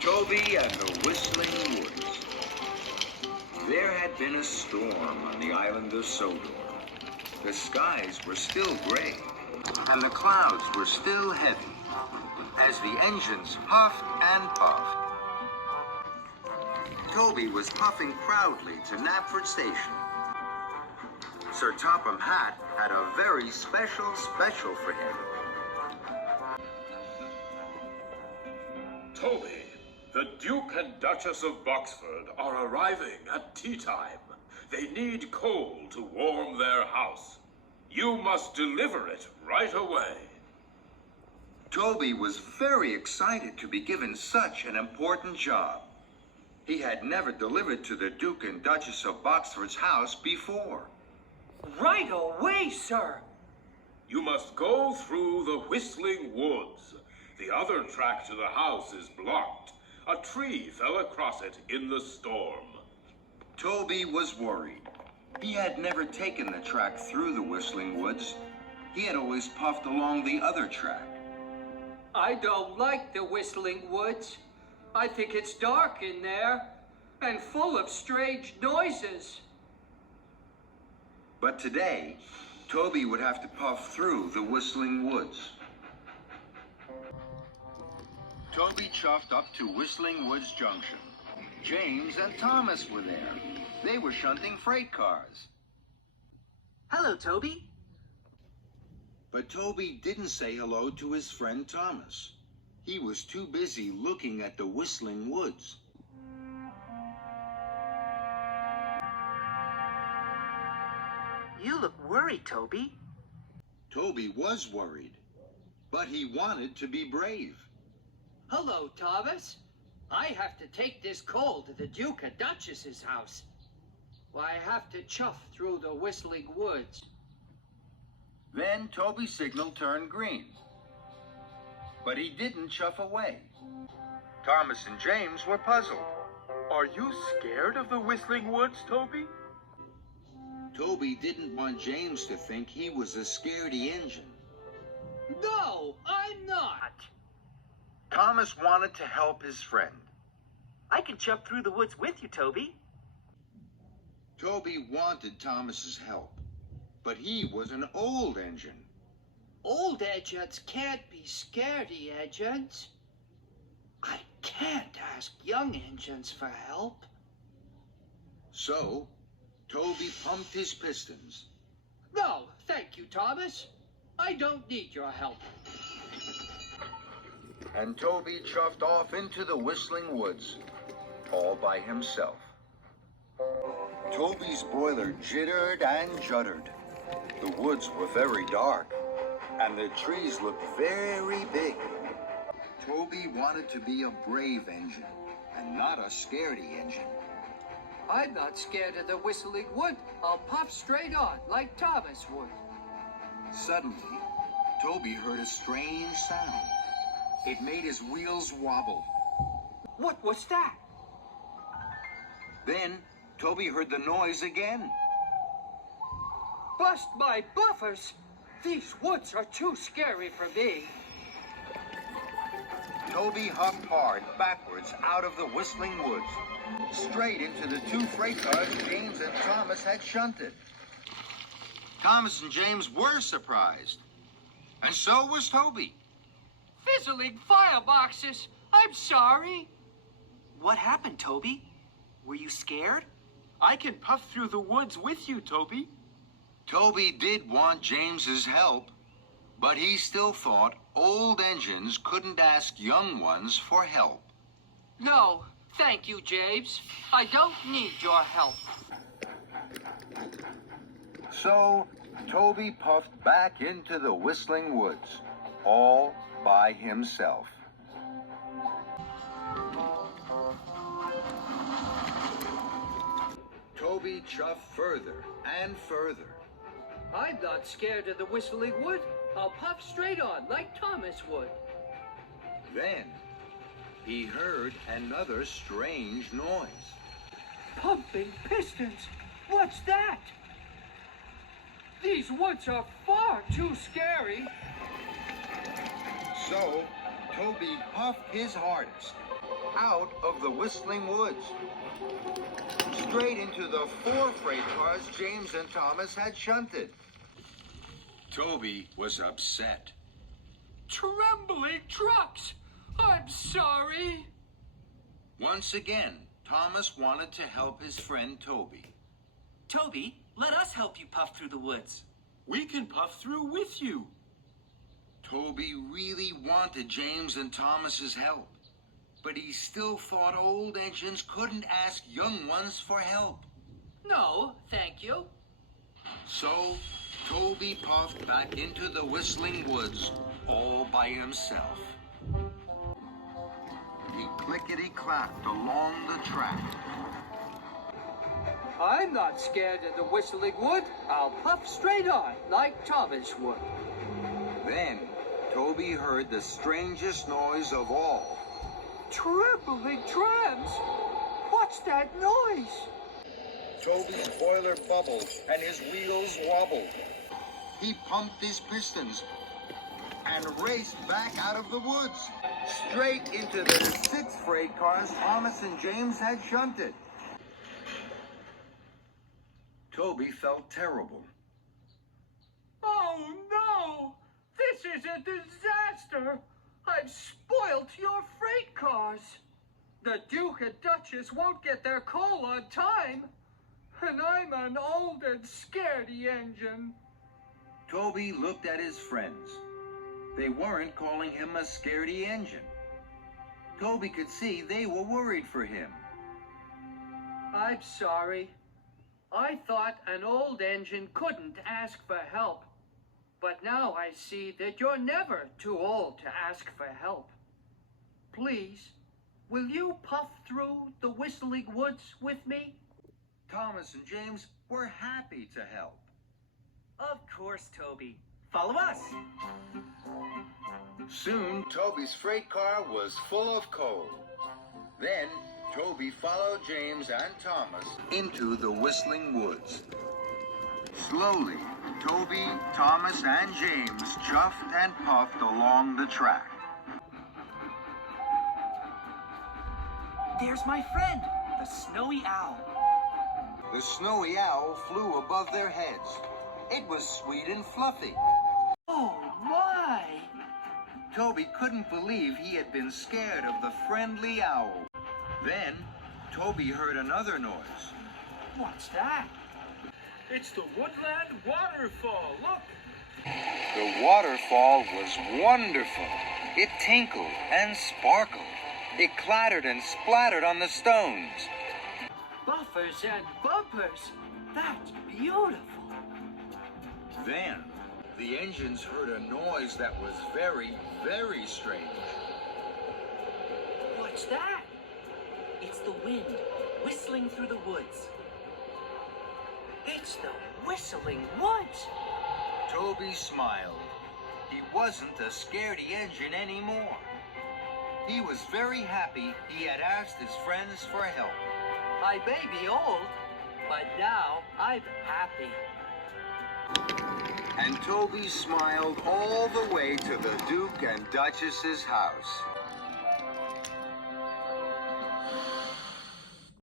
Toby and the Whistling Woods. There had been a storm on the island of Sodor. The skies were still gray, and the clouds were still heavy, as the engines puffed and puffed. Toby was puffing proudly to Knapford Station. Sir Topham Hatt had a very special for him. Toby, the Duke and Duchess of Boxford are arriving at tea time. They need coal to warm their house. You must deliver it right away. Toby was very excited to be given such an important job. He had never delivered to the Duke and Duchess of Boxford's house before. Right away, sir. You must go through the Whistling Woods. The other track to the house is blocked. A tree fell across it in the storm. Toby was worried. He had never taken the track through the Whistling Woods. He had always puffed along the other track. I don't like the Whistling Woods. I think it's dark in there and full of strange noises. But today, Toby would have to puff through the Whistling Woods. Toby chuffed up to Whistling Woods Junction. James and Thomas were there. They were shunting freight cars. Hello, Toby. But Toby didn't say hello to his friend Thomas. He was too busy looking at the Whistling Woods. You look worried, Toby. Toby was worried, but he wanted to be brave. Hello, Thomas. I have to take this coal to the Duke and Duchess's house. I have to chuff through the Whistling Woods. Then Toby's signal turned green. But he didn't chuff away. Thomas and James were puzzled. Are you scared of the Whistling Woods, Toby? Toby didn't want James to think he was a scaredy engine. No, I'm not. Thomas wanted to help his friend. I can jump through the woods with you, Toby. Toby wanted Thomas's help, but he was an old engine. Old engines can't be scaredy engines. I can't ask young engines for help. So, Toby pumped his pistons. No, thank you, Thomas. I don't need your help. And Toby chuffed off into the Whistling Woods, all by himself. Toby's boiler jittered and juddered. The woods were very dark, and the trees looked very big. Toby wanted to be a brave engine, and not a scaredy engine. I'm not scared of the Whistling Wood. I'll puff straight on, like Thomas would. Suddenly, Toby heard a strange sound. It made his wheels wobble. What was that? Then, Toby heard the noise again. Bust my buffers! These woods are too scary for me. Toby huffed hard backwards out of the Whistling Woods, straight into the two freight cars James and Thomas had shunted. Thomas and James were surprised, and so was Toby. Fizzling fireboxes! I'm sorry. What happened, Toby? Were you scared? I can puff through the woods with you, Toby. Toby did want James's help, but he still thought old engines couldn't ask young ones for help. No, thank you, James. I don't need your help. So, Toby puffed back into the Whistling Woods, all by himself. Toby chuffed further and further. I'm not scared of the Whistling Wood. I'll puff straight on, like Thomas would. Then, he heard another strange noise. Pumping pistons! What's that? These woods are far too scary. So, Toby puffed his hardest, out of the Whistling Woods, straight into the 4 freight cars James and Thomas had shunted. Toby was upset. Trembling trucks! I'm sorry. Once again, Thomas wanted to help his friend Toby. Toby, let us help you puff through the woods. We can puff through with you. Toby really wanted James and Thomas's help, but he still thought old engines couldn't ask young ones for help. No, thank you. So, Toby puffed back into the Whistling Woods all by himself. He clickety-clacked along the track. I'm not scared of the Whistling Wood. I'll puff straight on, like Thomas would. Then, Toby heard the strangest noise of all. Trembling trams! What's that noise? Toby's boiler bubbled and his wheels wobbled. He pumped his pistons and raced back out of the woods, straight into the 6 freight cars Thomas and James had shunted. Toby felt terrible. Oh no! This is a disaster! I've spoilt your freight cars. The Duke and Duchess won't get their coal on time. And I'm an old and scaredy engine. Toby looked at his friends. They weren't calling him a scaredy engine. Toby could see they were worried for him. I'm sorry. I thought an old engine couldn't ask for help. But now I see that you're never too old to ask for help. Please, will you puff through the Whistling Woods with me? Thomas and James were happy to help. Of course, Toby. Follow us. Soon, Toby's freight car was full of coal. Then, Toby followed James and Thomas into the Whistling Woods. Slowly, Toby, Thomas, and James chuffed and puffed along the track. There's my friend, the snowy owl. The snowy owl flew above their heads. It was sweet and fluffy. Oh my! Toby couldn't believe he had been scared of the friendly owl. Then, Toby heard another noise. What's that? It's the Woodland Waterfall. Look! The waterfall was wonderful. It tinkled and sparkled. It clattered and splattered on the stones. Buffers and bumpers. That's beautiful. Then, the engines heard a noise that was very, very strange. What's that? It's the wind whistling through the woods. It's the Whistling Woods. Toby smiled. He wasn't a scaredy engine anymore. He was very happy he had asked his friends for help. I may be old, but now I'm happy. And Toby smiled all the way to the Duke and Duchess's house.